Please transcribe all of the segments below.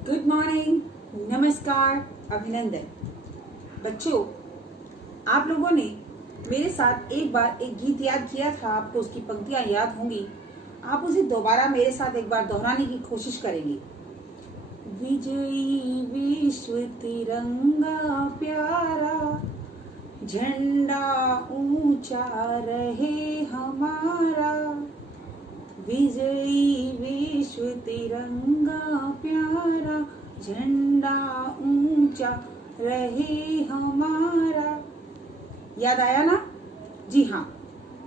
Good morning, नमस्कार, अभिनंदन। बच्चों, आप लोगों ने मेरे साथ एक बार एक गीत याद किया था, आपको उसकी पंक्तियां याद होंगी। आप उसे दोबारा मेरे साथ एक बार दोहराने की कोशिश करेंगे। विजयी विश्व तिरंगा प्यारा, झंडा ऊंचा रहे हमारा। विजयी विश्व तिरंगा प्यारा, झंडा ऊंचा रहे हमारा। याद आया ना? जी हाँ,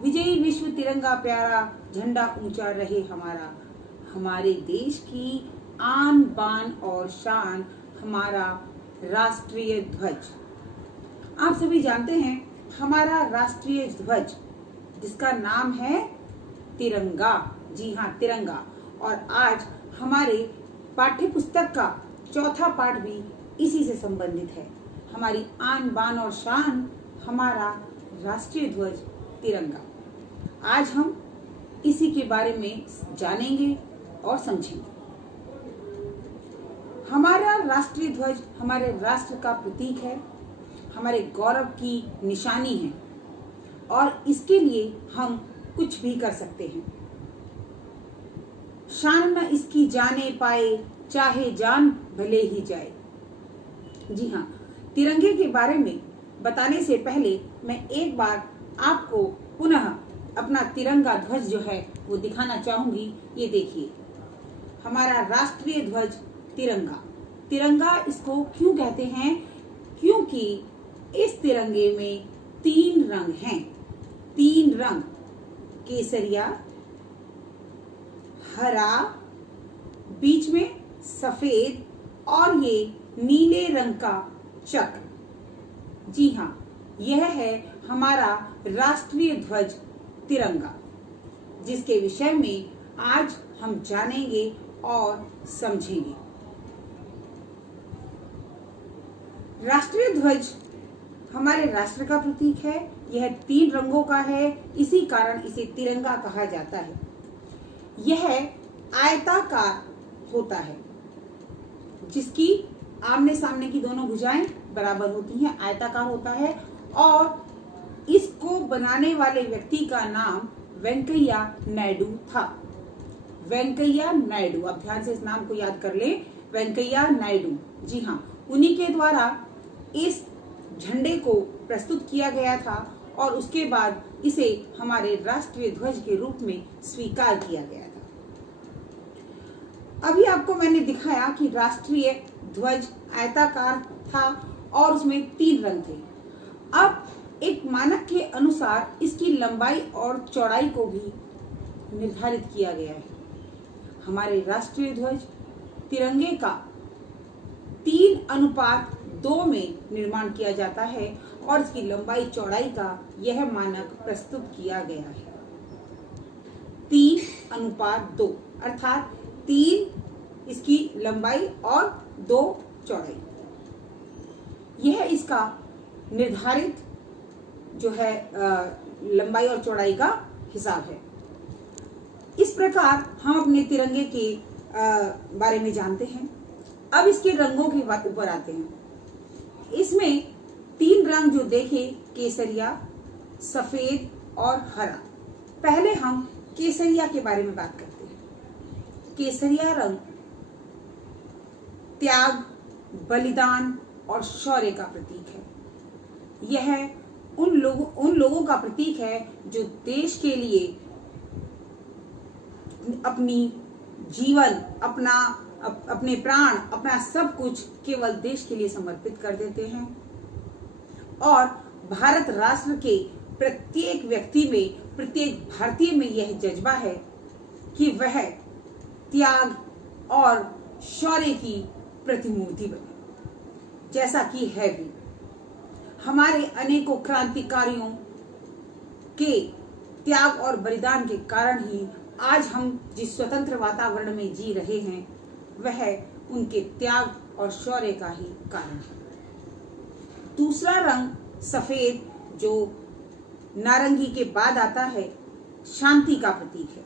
विजयी विश्व तिरंगा प्यारा, झंडा ऊंचा रहे हमारा। हमारे देश की आन बान और शान, हमारा राष्ट्रीय ध्वज। आप सभी जानते हैं हमारा राष्ट्रीय ध्वज जिसका नाम है तिरंगा। जी हाँ, तिरंगा। और आज हमारे पाठ्य पुस्तक का चौथा पाठ भी इसी से संबंधित है। हमारी आन बान और शान, हमारा राष्ट्रीय ध्वज तिरंगा। आज हम इसी के बारे में जानेंगे और समझेंगे। हमारा राष्ट्रीय ध्वज हमारे राष्ट्र का प्रतीक है, हमारे गौरव की निशानी है और इसके लिए हम कुछ भी कर सकते हैं। शान न इसकी जाने पाए, चाहे जान भले ही जाए। जी हाँ, तिरंगे के बारे में बताने से पहले मैं एक बार आपको पुनः अपना तिरंगा ध्वज जो है वो दिखाना चाहूंगी। ये देखिए, हमारा राष्ट्रीय ध्वज तिरंगा। तिरंगा इसको क्यों कहते हैं? क्योंकि इस तिरंगे में 3 रंग हैं। 3 रंग, केसरिया, हरा, बीच में सफेद और ये नीले रंग का चक्र। जी हाँ, यह है हमारा राष्ट्रीय ध्वज तिरंगा, जिसके विषय में आज हम जानेंगे और समझेंगे। राष्ट्रीय ध्वज हमारे राष्ट्र का प्रतीक है। यह 3 रंगों का है, इसी कारण इसे तिरंगा कहा जाता है। यह आयताकार होता है, जिसकी आमने सामने की दोनों भुजाएं बराबर होती हैं, आयताकार होता है। और इसको बनाने वाले व्यक्ति का नाम वेंकैया नायडू था। वेंकैया नायडू, अब ध्यान से इस नाम को याद कर ले, वेंकैया नायडू। जी हाँ, उन्हीं के द्वारा इस झंडे को प्रस्तुत किया गया था और उसके बाद इसे हमारे राष्ट्रीय ध्वज के रूप में स्वीकार किया गया था। अभी आपको मैंने दिखाया कि राष्ट्रीय ध्वज आयताकार था और उसमें 3 रंग थे। अब एक मानक के अनुसार इसकी लंबाई और चौड़ाई को भी निर्धारित किया गया है। हमारे राष्ट्रीय ध्वज तिरंगे का 3:2 में निर्माण किया जाता है और इसकी लंबाई चौड़ाई का यह मानक प्रस्तुत किया गया है। 3:2 अर्थात 3 इसकी लंबाई और 2 चौड़ाई। यह इसका निर्धारित जो है लंबाई और चौड़ाई का हिसाब है। इस प्रकार हम अपने तिरंगे के बारे में जानते हैं। अब इसके रंगों के ऊपर आते हैं। इसमें 3 रंग जो देखे, केसरिया, सफेद और हरा। पहले हम केसरिया के बारे में बात करते हैं। केसरिया रंग त्याग, बलिदान और शौर्य का प्रतीक है। यह उन लोगों का प्रतीक है जो देश के लिए अपनी जीवन, अपने प्राण, अपना सब कुछ केवल देश के लिए समर्पित कर देते हैं। और भारत राष्ट्र के प्रत्येक व्यक्ति में, प्रत्येक भारतीय में यह जज्बा है कि वह त्याग और शौर्य की प्रतिमूर्ति बने, जैसा कि है भी। हमारे अनेकों क्रांतिकारियों के त्याग और बलिदान के कारण ही आज हम जिस स्वतंत्र वातावरण में जी रहे हैं, वह उनके त्याग और शौर्य का ही कारण है। दूसरा रंग सफेद, जो नारंगी के बाद आता है, शांति का प्रतीक है।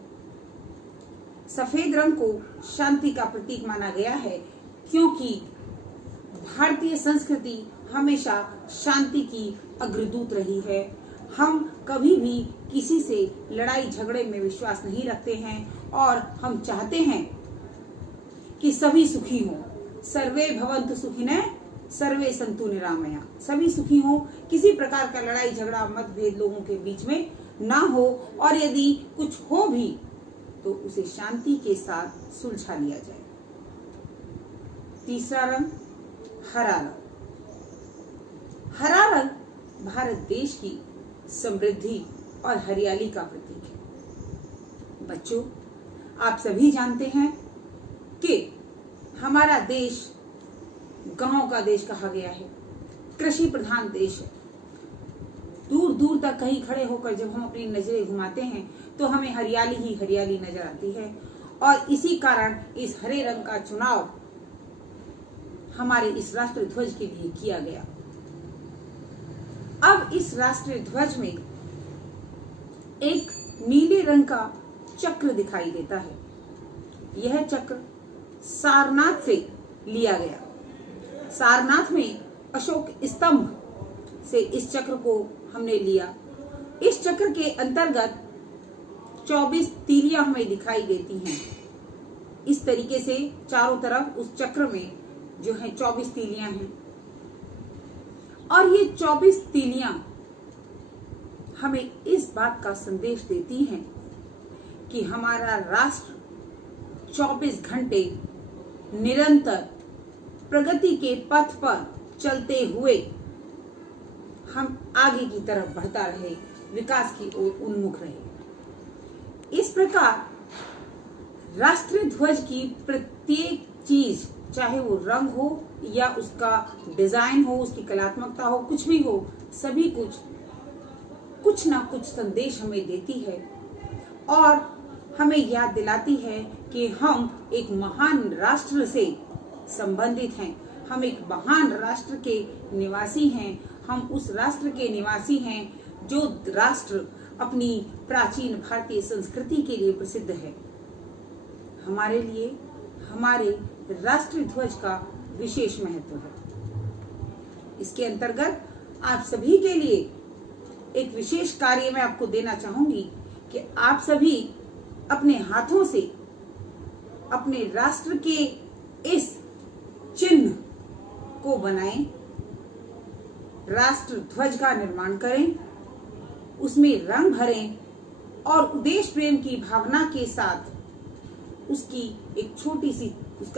सफेद रंग को शांति का प्रतीक माना गया है, क्योंकि भारतीय संस्कृति हमेशा शांति की अग्रदूत रही है। हम कभी भी किसी से लड़ाई झगड़े में विश्वास नहीं रखते हैं और हम चाहते हैं कि सभी सुखी हों। सर्वे भवन्तु सुखिनः सर्वे सन्तु निरामया। सभी सुखी हों, किसी प्रकार का लड़ाई झगड़ा मतभेद लोगों के बीच में ना हो, और यदि कुछ हो भी तो उसे शांति के साथ सुलझा लिया जाए। तीसरा रंग हरा रंग। हरा रंग भारत देश की समृद्धि और हरियाली का प्रतीक है। बच्चों, आप सभी जानते हैं कि हमारा देश गांव का देश कहा गया है, कृषि प्रधान देश है। दूर दूर तक कहीं खड़े होकर जब हम अपनी नजरें घुमाते हैं तो हमें हरियाली ही हरियाली नजर आती है, और इसी कारण इस हरे रंग का चुनाव हमारे इस राष्ट्रीय ध्वज के लिए किया गया। अब इस राष्ट्रीय ध्वज में एक नीले रंग का चक्र दिखाई देता है। यह चक्र सारनाथ से लिया गया। सारनाथ में अशोक स्तंभ से इस चक्र को हमने लिया। इस चक्र के अंतर्गत 24 तीलियां हमें दिखाई देती हैं। इस तरीके से चारों तरफ उस चक्र में जो है 24 तीलियां हैं, और ये 24 तीलियां हमें इस बात का संदेश देती हैं कि हमारा राष्ट्र 24 घंटे निरंतर प्रगति के पथ पर चलते हुए हम आगे की तरफ बढ़ता रहे, विकास की ओर उन्मुख रहे। इस प्रकार राष्ट्रीय ध्वज की प्रत्येक चीज, चाहे वो रंग हो या उसका डिजाइन हो, उसकी कलात्मकता हो, कुछ भी हो, सभी कुछ ना कुछ संदेश हमें देती है और हमें याद दिलाती है कि हम एक महान राष्ट्र से संबंधित हैं। हम एक महान राष्ट्र के निवासी हैं। हम उस राष्ट्र के निवासी हैं जो राष्ट्र अपनी प्राचीन भारतीय संस्कृति के लिए प्रसिद्ध है। हमारे लिए हमारे राष्ट्रीय ध्वज का विशेष महत्व है। इसके अंतर्गत आप सभी के लिए एक विशेष कार्य मैं आपको देना चाहूंगी कि आप सभी अपने हाथों से अपने राष्ट्र के इस चिन्ह को बनाएं, राष्ट्र ध्वज का निर्माण करें, उसमें रंग भरें और देश प्रेम की भावना के साथ उसका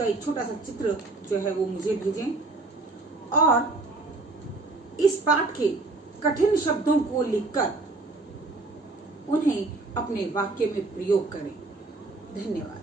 एक छोटा सा चित्र जो है वो मुझे भेजें, और इस पाठ के कठिन शब्दों को लिखकर उन्हें अपने वाक्य में प्रयोग करें। धन्यवाद।